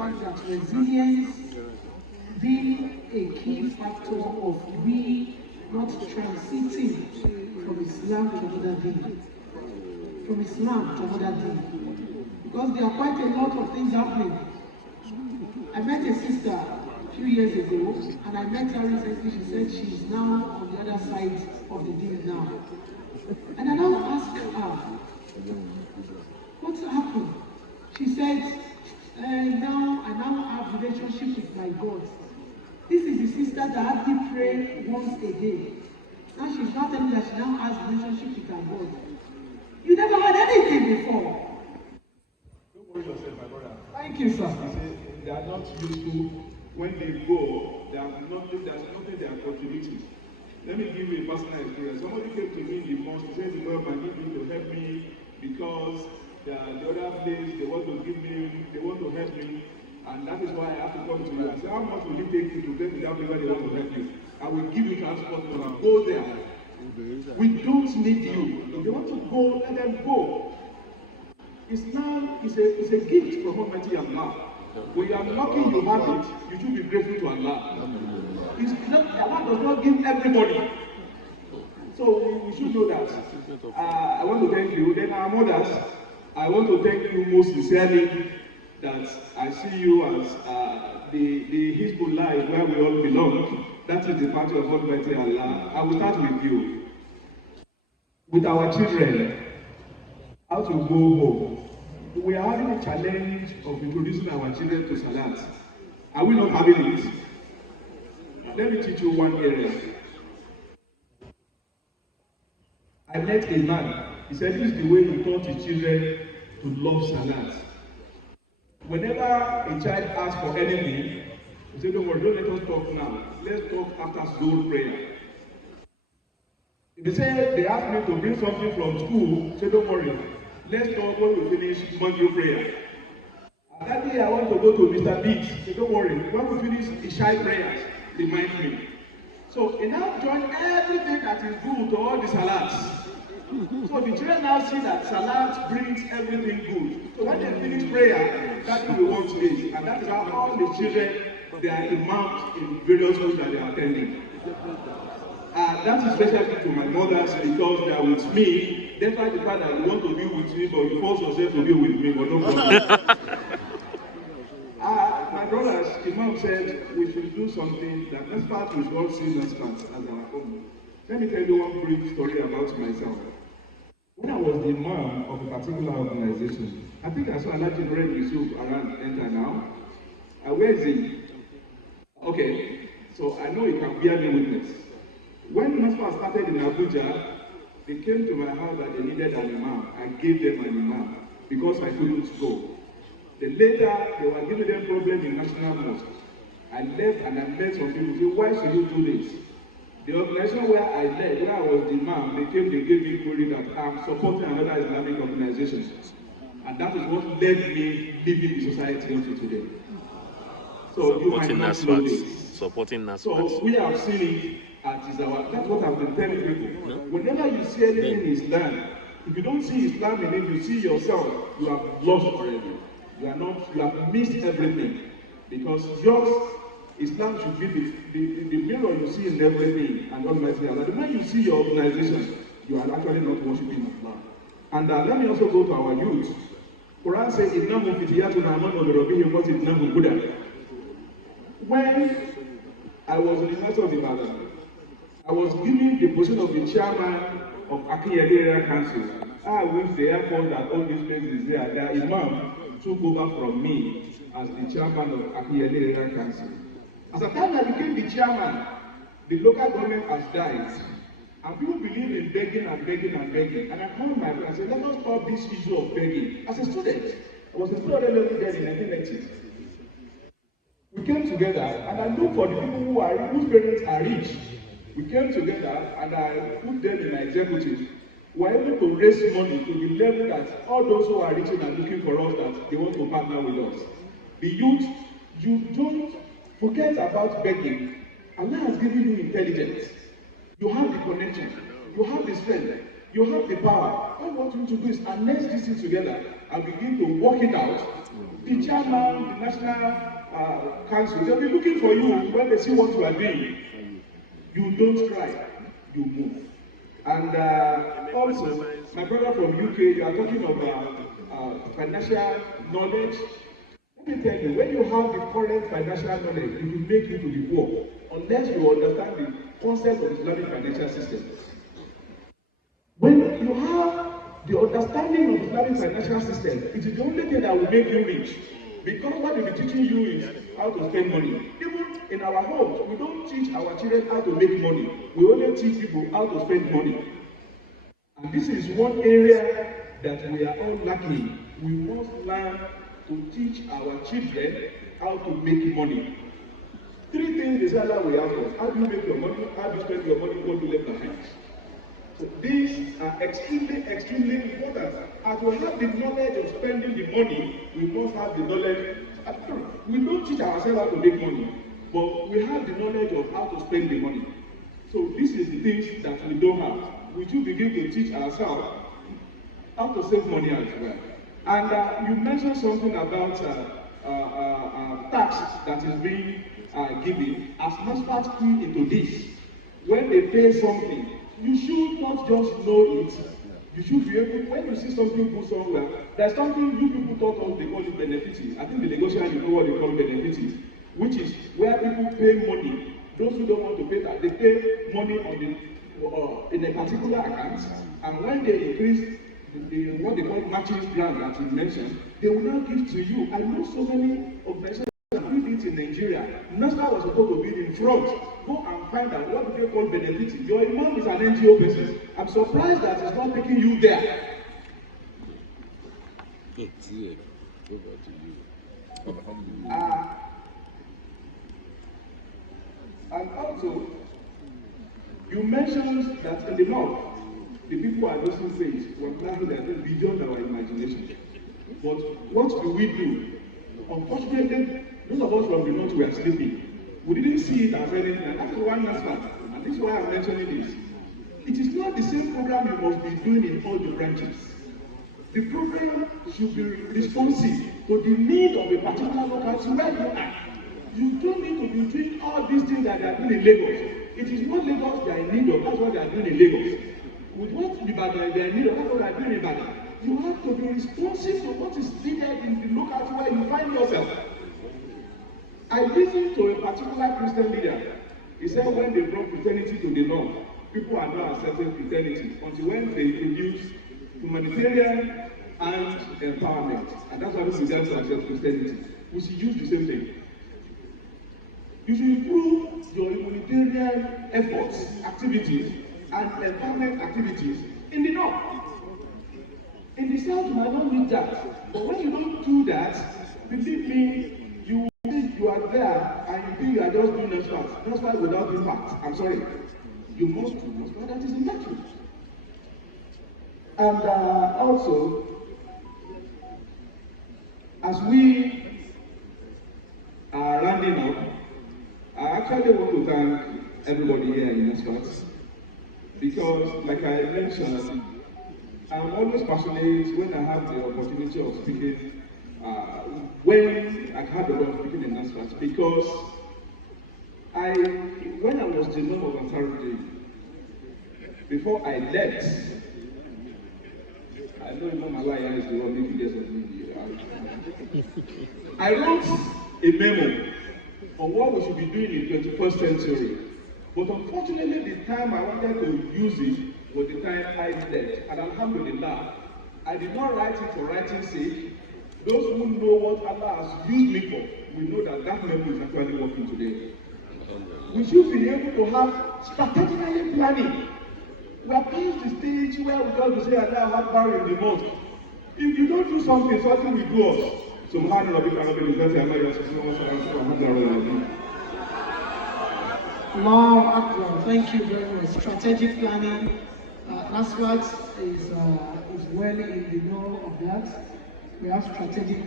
fact that resilience being a key factor of we not transiting from Islam to another deen. From Islam to another deen. Because there are quite a lot of things happening. I met a sister a few years ago, and I met her recently. She said she's now on the other side of the deen now. And I now asked her, what's happened? She said, now I now have relationship with my God. This is the sister that had me pray once a day. Now she's not telling me that she now has relationship with her God. You never had anything before. Don't worry yourself, my brother. Thank you, sir. He said they are not useful. When they go, there's nothing they are contributing. Let me give you a personal experience. Somebody came to me in the mosque and said, "God, I need you to help me because the other place they want to help me, and that is why I have to come to you." I said, "How much will it take you to get to that place where they want to help you? I will give you transport money. Go there. We don't need you. If they want to go, let them go." Islam is a gift from Almighty Allah. When you are lucky you have it, you should be grateful to Allah. Allah does not give everybody. So we should know that. I want to thank you. Then our mothers, I want to thank you most sincerely that I see you as the Hezbollah is where we all belong. That is the party of Almighty Allah. I will start with you. With our children, how to go home. We are having a challenge of introducing our children to Salat. Are we not having it? Let me teach you one area. I met a man. He said this is the way he taught his children to love Salat. Whenever a child asks for anything, he said, "Don't worry, don't let us talk now. Let's talk after Zuhr prayer." If they say they ask me to bring something from school, say, "Don't worry. Let's talk when we finish Maghrib prayer." That day I want to go to Mr. Biggs. Say, "Don't worry. When we finish Isha prayers, remind me." So he now join everything that is good to all the salats. So the children now see that salat brings everything good. So when they finish prayer, that's what we want this. And that is how all the children, they are imams in various schools that they are attending. That is special to my mothers because they are with me. Despite the fact that you want to be with me, but you force yourself to be with me, but no problem. My brothers, Imam said we should do something that Nasfat we should all see Nasfat as our home. Let me tell you one brief story about myself. When I was the imam of a particular organization, I think I saw another general Yusuf around enter now. Where is he? Okay, so I know he can bear me witness. When Nasfat started in Abuja, they came to my house that they needed an imam. I gave them an imam because I couldn't go. Then later, they were giving them problems in National Mosque. I left and I met some people say, "Why should you do this?" The organization where I led, where I was the imam, they gave me query that I'm supporting another Islamic organization. And that is what led me leaving the society until today. So you might not know this. Supporting Nasfat. So we have seen it as that's what I've been telling people. Whenever you see anything in Islam, if you don't see Islam in it, you see yourself, you have lost already. You have missed everything. Because yours, Islam should be the mirror you see in everything and Almighty Allah. The moment you see your organization, you are actually not worshiping Allah. And let me also go to our youth. Quran says, "Innahum fityatun amanu bi rabbihim wa zidnahum hudan." When I was in the University of Ibadan, I was given the position of the chairman of Akinyele Area Council. I wish the airport that all these places there, the imam took over from me as the chairman of Akinyele Area Council. As the time I became the chairman, the local government has died. And people believe in begging and begging and begging. And I called my friend and said, "Let us stop this issue of begging." As a student, I was a student level there in 1990s. We came together and I looked for the people whose parents are rich. We came together and I put them in my executive. We were able to raise money to the level that all those who are rich are looking for us that they want to partner with us. The youth, you don't forget about begging. Allah has given you intelligence. You have the connection. You have the strength. You have the power. All what you need to do is harness this thing together and begin to work it out. The chairman, the national council, they'll be looking for you when they see what you are doing. You don't cry, you move. And also, my brother from UK, you are talking about financial knowledge. Let me tell you, when you have the current financial knowledge, it will make you to be poor, unless you understand the concept of Islamic financial system. When you have the understanding of Islamic financial system, it is the only thing that will make you rich. Because what they will be teaching you is how to spend money. Even in our homes, we don't teach our children how to make money. We only teach people how to spend money. And this is one area that we are all lacking. We must learn to teach our children how to make money. 3 things is Allah will ask us. How do you make your money? How do you spend your money? What do you leave behind? So these are extremely, extremely important. As we have the knowledge of spending the money, we must have the knowledge. We don't teach ourselves how to make money, but we have the knowledge of how to spend the money. So this is the things that we don't have. We should begin to teach ourselves how to save money as well. And you mentioned something about tax that is being given. As Nasfat key into this, when they pay something, you should not just know it. You should be able, when you see something good somewhere, there's something you people thought of, they call it benefiting. I think the negotiation, you know what they call benefiting, which is where people pay money. Those who don't want to pay that, they pay money on the in a particular account, and when they increase what they call matching grant that you mentioned, they will now give to you. I know so many organizations that did it in Nigeria. Nasfat was supposed to be in front. Go and find out what they call benefiting. Your imam is an NGO person. I'm surprised that it's not taking you there. And also, you mentioned that in the north, the people are losing faith. Wallahi, they are beyond our imagination. But what do we do? Unfortunately, those of us from the north were sleeping. We didn't see it as anything, and that is why Nasfat, and this is why I'm mentioning this. It is not the same program you must be doing in all the branches. The program should be responsive to the need of a particular locality where you are. You don't need to be doing all these things that they are doing in Lagos. It is not Lagos they are in need of, that's what they are doing in Lagos. With what Ibadan they are in need of, that's what they are doing in Ibadan. You have to be responsive to what is needed in the locality where you find yourself. I listened to a particular Christian leader. He said when they brought Christianity to the north, people are not accepting Christianity until when they introduce humanitarian and empowerment. And that's why we began to accept Christianity. We should use the same thing. You should improve your humanitarian efforts, activities, and empowerment activities in the north. In the south, you might not need that. But when you don't do that, believe me, you think you are there and you think you are just doing Nasfat. Nasfat without impact. I'm sorry. You must do Nasfat that is impactful. And also, as we are rounding up, I actually want to thank everybody here in Nasfat because, like I mentioned, I'm always passionate when I have the opportunity of speaking. When I had the honor of speaking in Nasfat, because when I was the Imam of Ansarudin, before I left, I know Imam Allah is the one making years of me. I wrote a memo on what we should be doing in the 21st century. But unfortunately, the time I wanted to use it was the time I left. And alhamdulillah, I did not write it for writing's sake. Those who know what Allah has used me for, we know that that memo is actually working today. We should be able to have strategically planning. We are past the stage where we got to say AL-HABIBIYYAH in the mosque. If you don't do something, something will do us. Allahu Akbar. Thank you very much. Strategic planning. Nasfat is well in the know of that. We have strategic